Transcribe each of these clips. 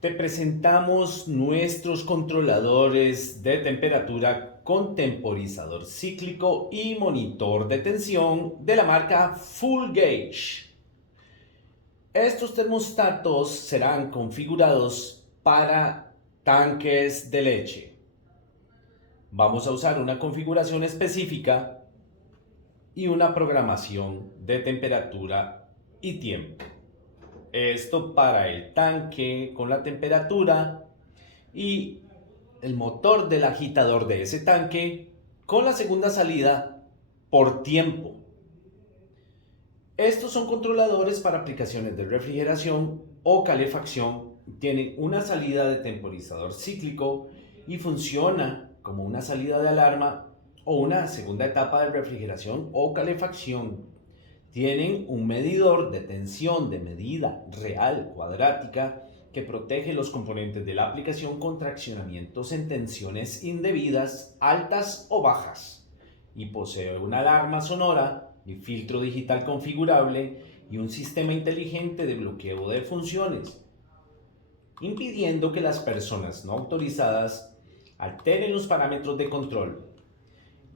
Te presentamos nuestros controladores de temperatura con temporizador cíclico y monitor de tensión de la marca Full Gauge. Estos termostatos serán configurados para tanques de leche. Vamos a usar una configuración específica y una programación de temperatura y tiempo. Esto para el tanque con la temperatura y el motor del agitador de ese tanque con la segunda salida por tiempo. Estos son controladores para aplicaciones de refrigeración o calefacción. Tienen una salida de temporizador cíclico y funciona como una salida de alarma o una segunda etapa de refrigeración o calefacción. Tienen un medidor de tensión de medida real cuadrática que protege los componentes de la aplicación contra accionamientos en tensiones indebidas, altas o bajas. Y posee una alarma sonora y filtro digital configurable y un sistema inteligente de bloqueo de funciones, impidiendo que las personas no autorizadas alteren los parámetros de control.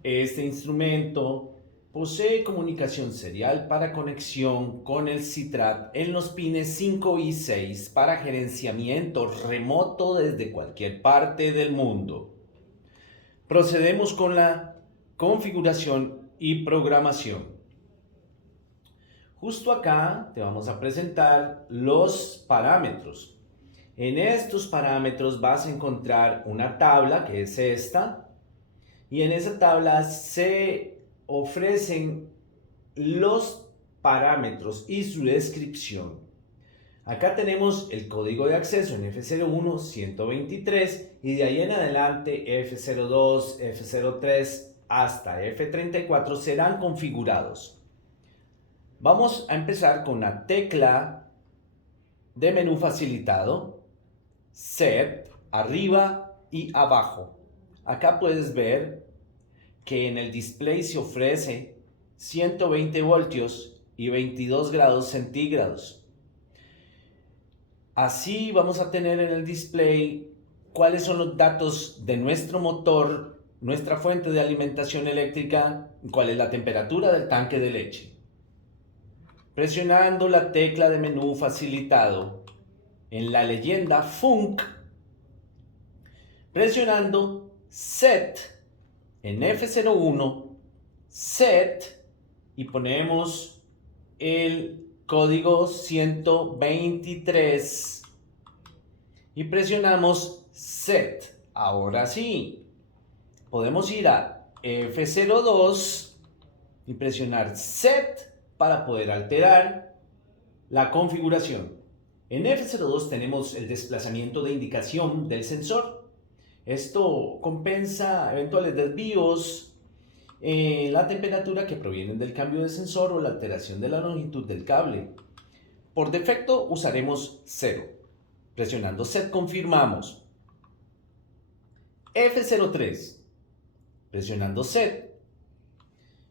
Este instrumento posee comunicación serial para conexión con el CITRAT en los pines 5 y 6 para gerenciamiento remoto desde cualquier parte del mundo. Procedemos con la configuración y programación. Justo acá te vamos a presentar los parámetros. En estos parámetros vas a encontrar una tabla que es esta, y en esa tabla se ofrecen los parámetros y su descripción. Acá tenemos el código de acceso en F01-123 y de ahí en adelante F02, F03 hasta F34 serán configurados. Vamos a empezar con la tecla de menú facilitado, Set, arriba y abajo. Acá puedes ver que en el display se ofrece 120 voltios y 22 grados centígrados. Así vamos a tener en el display cuáles son los datos de nuestro motor, nuestra fuente de alimentación eléctrica, cuál es la temperatura del tanque de leche. Presionando la tecla de menú facilitado en la leyenda FUNC, presionando Set en F01, Set, y ponemos el código 123 y presionamos Set. Ahora sí, podemos ir a F02 y presionar Set para poder alterar la configuración. En F02 tenemos el desplazamiento de indicación del sensor. Esto compensa eventuales desvíos en la temperatura que provienen del cambio de sensor o la alteración de la longitud del cable. Por defecto usaremos 0. Presionando Set confirmamos. F03. Presionando Set.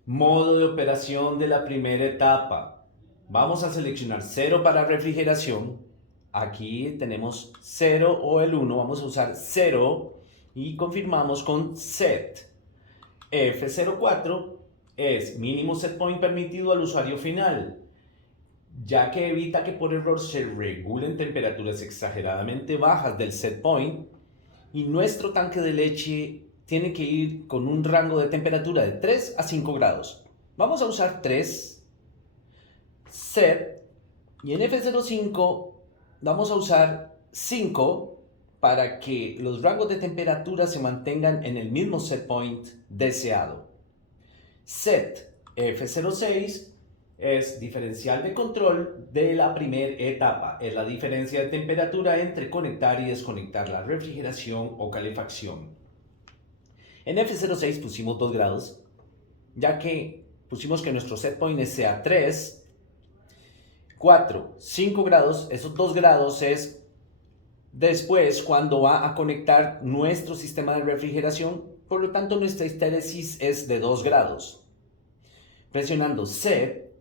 Modo de operación de la primera etapa. Vamos a seleccionar 0 para refrigeración. Aquí tenemos 0 o el 1. Vamos a usar 0 y confirmamos con Set. F04 es mínimo set point permitido al usuario final, ya que evita que por error se regulen temperaturas exageradamente bajas del set point y nuestro tanque de leche tiene que ir con un rango de temperatura de 3 a 5 grados. Vamos a usar 3, set, y en F05 vamos a usar 5 para que los rangos de temperatura se mantengan en el mismo set point deseado. Set F06 es diferencial de control de la primera etapa. Es la diferencia de temperatura entre conectar y desconectar la refrigeración o calefacción. En F06 pusimos 2 grados, ya que pusimos que nuestro set point sea 3, 4, 5 grados. Esos 2 grados es después cuando va a conectar nuestro sistema de refrigeración. Por lo tanto, nuestra histéresis es de 2 grados. Presionando Set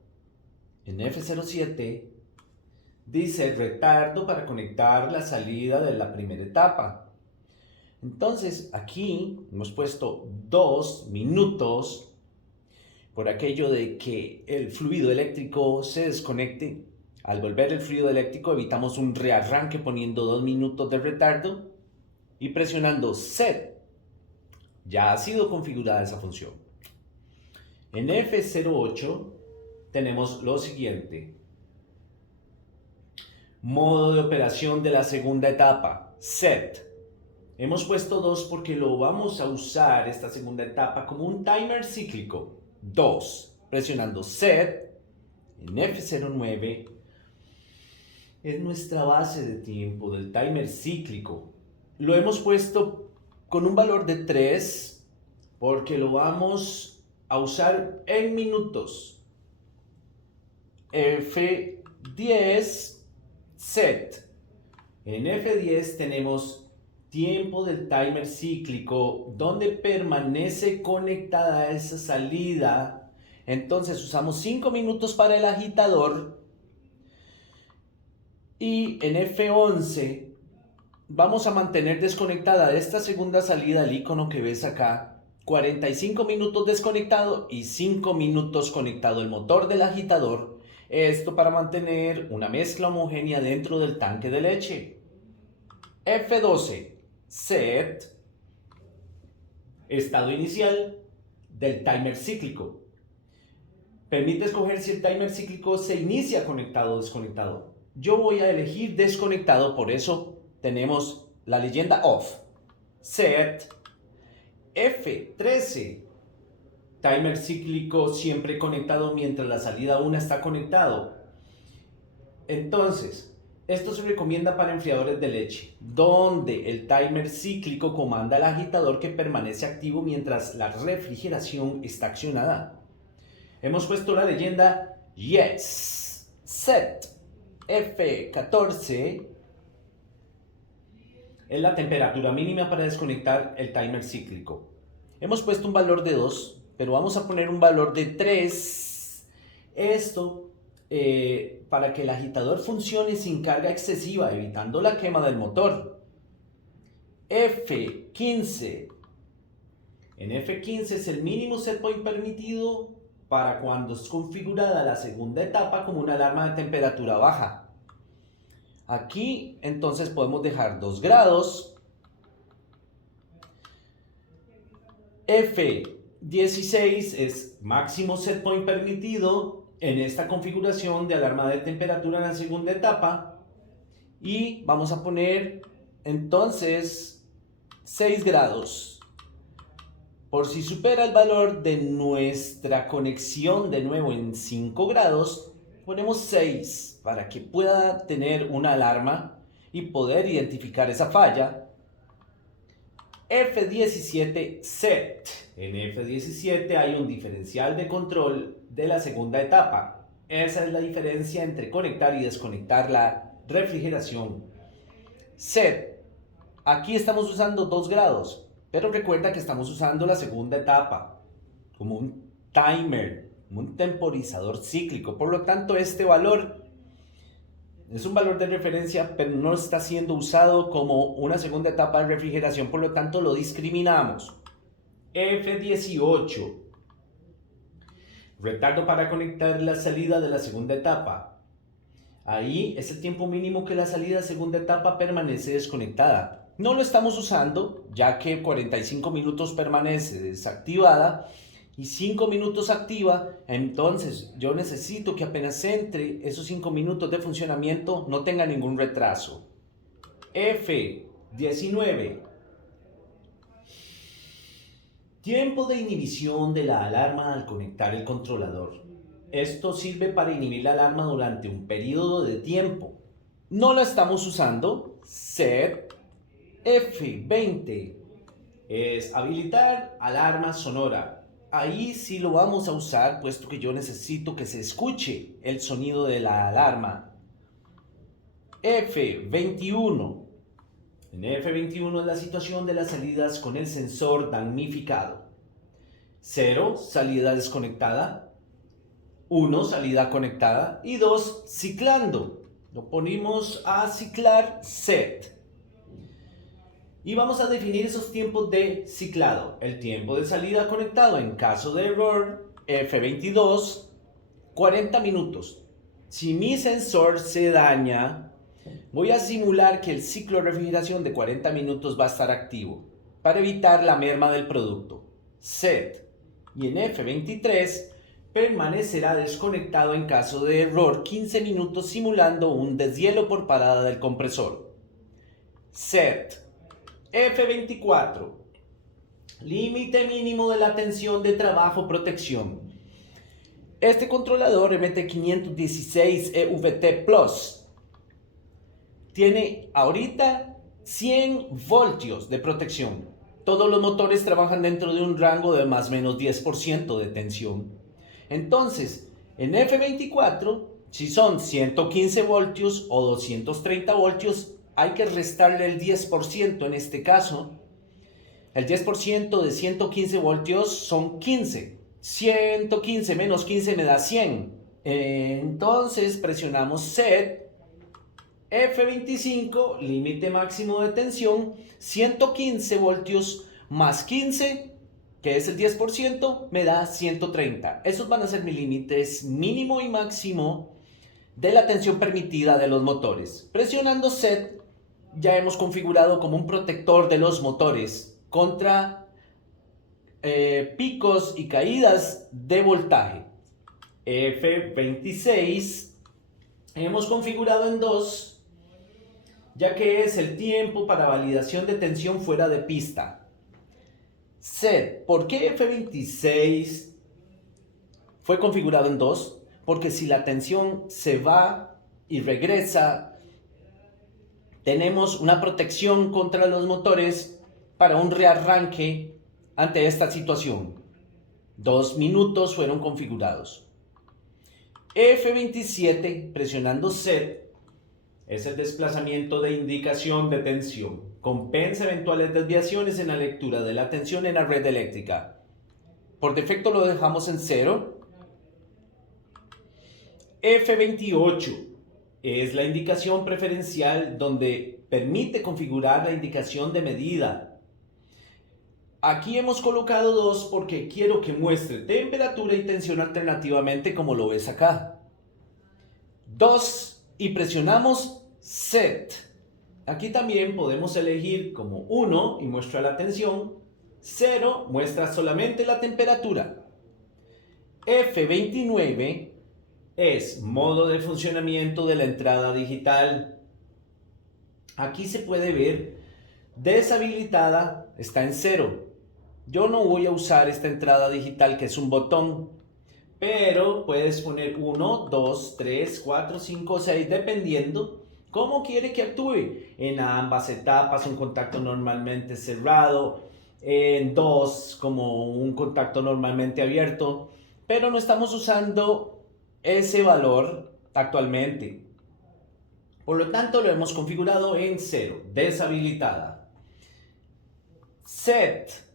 en F07 dice retardo para conectar la salida de la primera etapa. Entonces aquí hemos puesto 2 minutos por aquello de que el fluido eléctrico se desconecte. Al volver el fluido eléctrico evitamos un rearranque poniendo 2 minutos de retardo y presionando Set. Ya ha sido configurada esa función. En F08 tenemos lo siguiente. Modo de operación de la segunda etapa, Set. Hemos puesto 2 porque lo vamos a usar esta segunda etapa como un timer cíclico. 2. Presionando Set en F09 es nuestra base de tiempo del timer cíclico. Lo hemos puesto con un valor de 3 porque lo vamos a usar en minutos. F10 Set. En F10 tenemos tiempo del timer cíclico donde permanece conectada esa salida. Entonces usamos 5 minutos para el agitador y en F11 vamos a mantener desconectada de esta segunda salida, el icono que ves acá, 45 minutos desconectado y 5 minutos conectado el motor del agitador. Esto para mantener una mezcla homogénea dentro del tanque de leche. F12 Set, estado inicial del timer cíclico. Permite escoger si el timer cíclico se inicia conectado o desconectado. Yo voy a elegir desconectado, por eso tenemos la leyenda off. Set. F13, timer cíclico siempre conectado mientras la salida 1 está conectado. Entonces, esto se recomienda para enfriadores de leche, donde el timer cíclico comanda al agitador que permanece activo mientras la refrigeración está accionada. Hemos puesto la leyenda Yes. Set. F14 es la temperatura mínima para desconectar el timer cíclico. Hemos puesto un valor de 2, pero vamos a poner un valor de 3. Esto para que el agitador funcione sin carga excesiva, evitando la quema del motor. F15. En F15 es el mínimo set point permitido para cuando es configurada la segunda etapa como una alarma de temperatura baja. Aquí entonces podemos dejar 2 grados. F16 es máximo set point permitido en esta configuración de alarma de temperatura en la segunda etapa. Y vamos a poner entonces 6 grados. Por si supera el valor de nuestra conexión de nuevo en 5 grados, ponemos 6 para que pueda tener una alarma y poder identificar esa falla. F17 Set. En F17 hay un diferencial de control de la segunda etapa. Esa es la diferencia entre conectar y desconectar la refrigeración. Set. Aquí estamos usando 2 grados. Pero recuerda que estamos usando la segunda etapa como un timer, como un temporizador cíclico. Por lo tanto, este valor es un valor de referencia, pero no está siendo usado como una segunda etapa de refrigeración. Por lo tanto, lo discriminamos. F18. Retardo para conectar la salida de la segunda etapa. Ahí es el tiempo mínimo que la salida de segunda etapa permanece desconectada. No lo estamos usando, ya que 45 minutos permanece desactivada y 5 minutos activa. Entonces yo necesito que apenas entre esos 5 minutos de funcionamiento no tenga ningún retraso. F19. Tiempo de inhibición de la alarma al conectar el controlador. Esto sirve para inhibir la alarma durante un periodo de tiempo. No la estamos usando. Set. F20 es habilitar alarma sonora. Ahí sí lo vamos a usar, puesto que yo necesito que se escuche el sonido de la alarma. F21. En F21 es la situación de las salidas con el sensor damnificado. 0, salida desconectada. 1, salida conectada. Y 2, ciclando. Lo ponemos a ciclar set. Y vamos a definir esos tiempos de ciclado. El tiempo de salida conectado en caso de error F22, 40 minutos. Si mi sensor se daña, voy a simular que el ciclo de refrigeración de 40 minutos va a estar activo para evitar la merma del producto. Set. Y en F23 permanecerá desconectado en caso de error 15 minutos simulando un deshielo por parada del compresor. Set. F24. Límite mínimo de la tensión de trabajo protección. Este controlador MT516 EVT Plus tiene ahorita 100 voltios de protección. Todos los motores trabajan dentro de un rango de más o menos 10% de tensión. Entonces, en F24, si son 115 voltios o 230 voltios, hay que restarle el 10% en este caso. El 10% de 115 voltios son 15. 115 menos 15 me da 100. Entonces presionamos set. F25, límite máximo de tensión, 115 voltios más 15, que es el 10%, me da 130. Esos van a ser mis límites mínimo y máximo de la tensión permitida de los motores. Presionando set, ya hemos configurado como un protector de los motores contra picos y caídas de voltaje. F26 hemos configurado en 2, ya que es el tiempo para validación de tensión fuera de pista. Set. ¿Por qué F26 fue configurado en 2? Porque si la tensión se va y regresa, tenemos una protección contra los motores para un rearranque ante esta situación. 2 minutos fueron configurados. F27, presionando set, es el desplazamiento de indicación de tensión. Compensa eventuales desviaciones en la lectura de la tensión en la red eléctrica. Por defecto lo dejamos en 0. F28 es la indicación preferencial donde permite configurar la indicación de medida. Aquí hemos colocado 2 porque quiero que muestre temperatura y tensión alternativamente como lo ves acá. 2 y presionamos set. Aquí también podemos elegir como 1 y muestra la tensión, 0 muestra solamente la temperatura. F29 es modo de funcionamiento de la entrada digital. Aquí se puede ver deshabilitada, está en 0. Yo no voy a usar esta entrada digital que es un botón, pero puedes poner 1, 2, 3, 4, 5, 6 dependiendo cómo quiere que actúe. En ambas etapas un contacto normalmente cerrado, en 2 como un contacto normalmente abierto, pero no estamos usando ese valor actualmente. Por lo tanto lo hemos configurado en 0, deshabilitada. Set.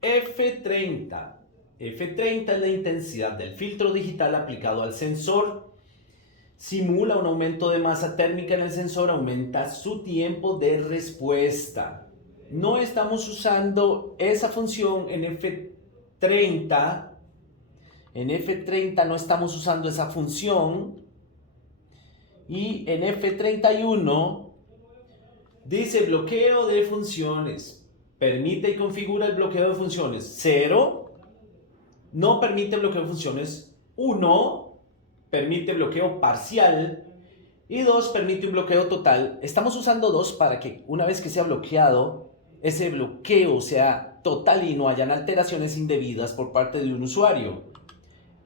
F30. F30 es la intensidad del filtro digital aplicado al sensor. Simula un aumento de masa térmica en el sensor, aumenta su tiempo de respuesta. No estamos usando esa función en F30. En F30 no estamos usando esa función. Y en F31 dice bloqueo de funciones. Permite y configura el bloqueo de funciones. 0. No permite bloqueo de funciones. 1. Permite bloqueo parcial. Y 2. Permite un bloqueo total. Estamos usando 2 para que una vez que sea bloqueado, ese bloqueo sea total y no hayan alteraciones indebidas por parte de un usuario.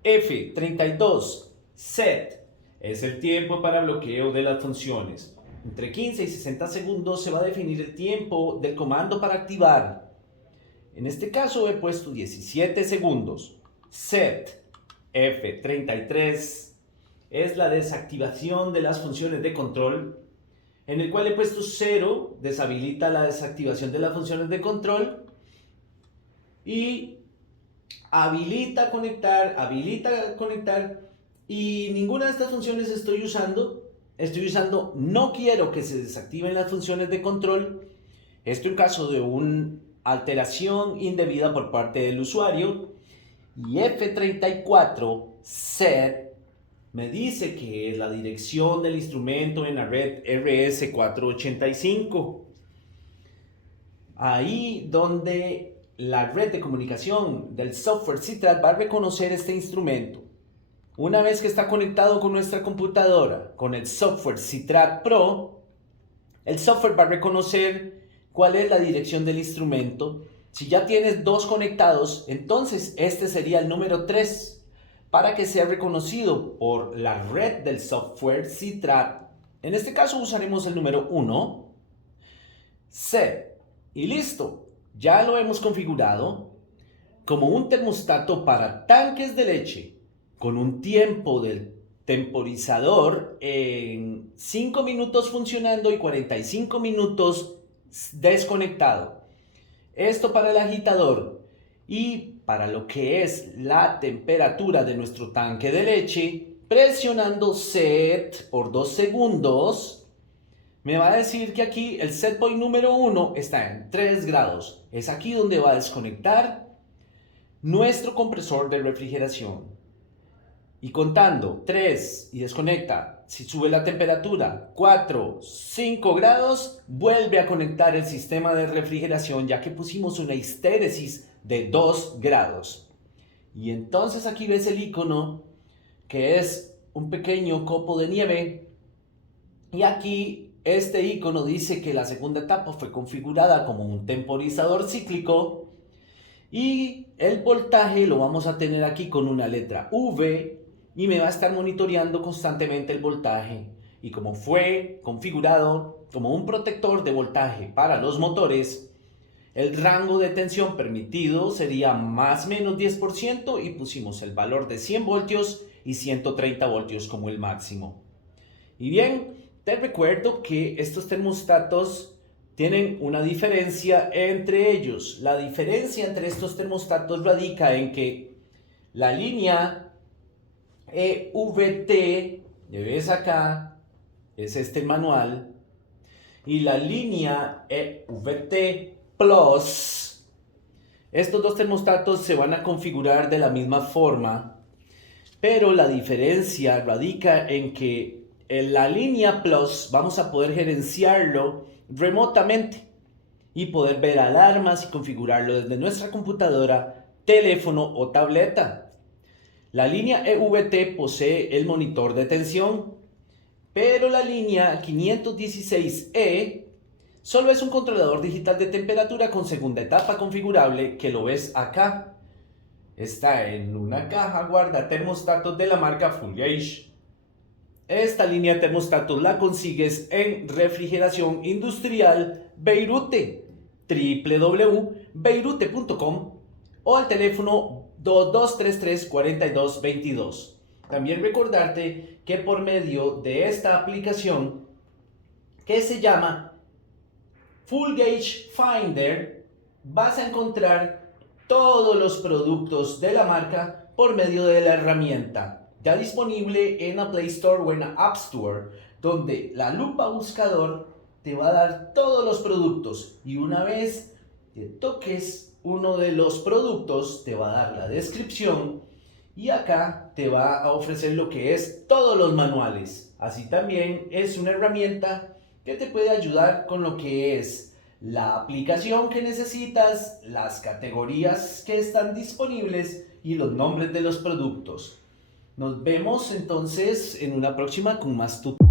F32. Set. Es el tiempo para bloqueo de las funciones. Entre 15 y 60 segundos se va a definir el tiempo del comando para activar. En este caso he puesto 17 segundos. Set. F33 es la desactivación de las funciones de control, en el cual he puesto 0, deshabilita la desactivación de las funciones de control, y habilita conectar, y ninguna de estas funciones estoy usando. estoy usando no quiero que se desactiven las funciones de control. Esto en caso de una alteración indebida por parte del usuario. Y F34 set me dice que es la dirección del instrumento en la red RS485. Ahí donde la red de comunicación del software Citrat va a reconocer este instrumento. Una vez que está conectado con nuestra computadora, con el software Citrat Pro, el software va a reconocer cuál es la dirección del instrumento. Si ya tienes dos conectados, entonces este sería el número 3 para que sea reconocido por la red del software Citrat. En este caso usaremos el número 1, C, y listo, ya lo hemos configurado como un termostato para tanques de leche con un tiempo del temporizador en 5 minutos funcionando y 45 minutos desconectado. Esto para el agitador. Y para lo que es la temperatura de nuestro tanque de leche, presionando set por 2 segundos, me va a decir que aquí el set point número 1 está en 3 grados. Es aquí donde va a desconectar nuestro compresor de refrigeración. Y contando 3 y desconecta, si sube la temperatura 4, 5 grados, vuelve a conectar el sistema de refrigeración ya que pusimos una histéresis de 2 grados. Y entonces aquí ves el icono que es un pequeño copo de nieve. Y aquí este icono dice que la segunda etapa fue configurada como un temporizador cíclico. Y el voltaje lo vamos a tener aquí con una letra V. Y me va a estar monitoreando constantemente el voltaje. Y como fue configurado como un protector de voltaje para los motores, el rango de tensión permitido sería más o menos 10% y pusimos el valor de 100 voltios y 130 voltios como el máximo. Y bien, te recuerdo que estos termostatos tienen una diferencia entre ellos. La diferencia entre estos termostatos radica en que la línea EVT, que ves acá, es este manual, y la línea EVT Plus, estos dos termostatos se van a configurar de la misma forma, pero la diferencia radica en que en la línea Plus vamos a poder gerenciarlo remotamente y poder ver alarmas y configurarlo desde nuestra computadora, teléfono o tableta. La línea EVT posee el monitor de tensión, pero la línea 516E solo es un controlador digital de temperatura con segunda etapa configurable que lo ves acá. Está en una caja guarda termostatos de la marca Full-Gauge. Esta línea de termostatos la consigues en Refrigeración Industrial Beirute, www.beirute.com o al teléfono 2233-4222. También recordarte que por medio de esta aplicación que se llama Full Gauge Finder vas a encontrar todos los productos de la marca por medio de la herramienta ya disponible en la Play Store o en la App Store, donde la lupa buscador te va a dar todos los productos y una vez que toques uno de los productos te va a dar la descripción y acá te va a ofrecer lo que es todos los manuales. Así también es una herramienta que te puede ayudar con lo que es la aplicación que necesitas, las categorías que están disponibles y los nombres de los productos. Nos vemos entonces en una próxima con más tutoriales.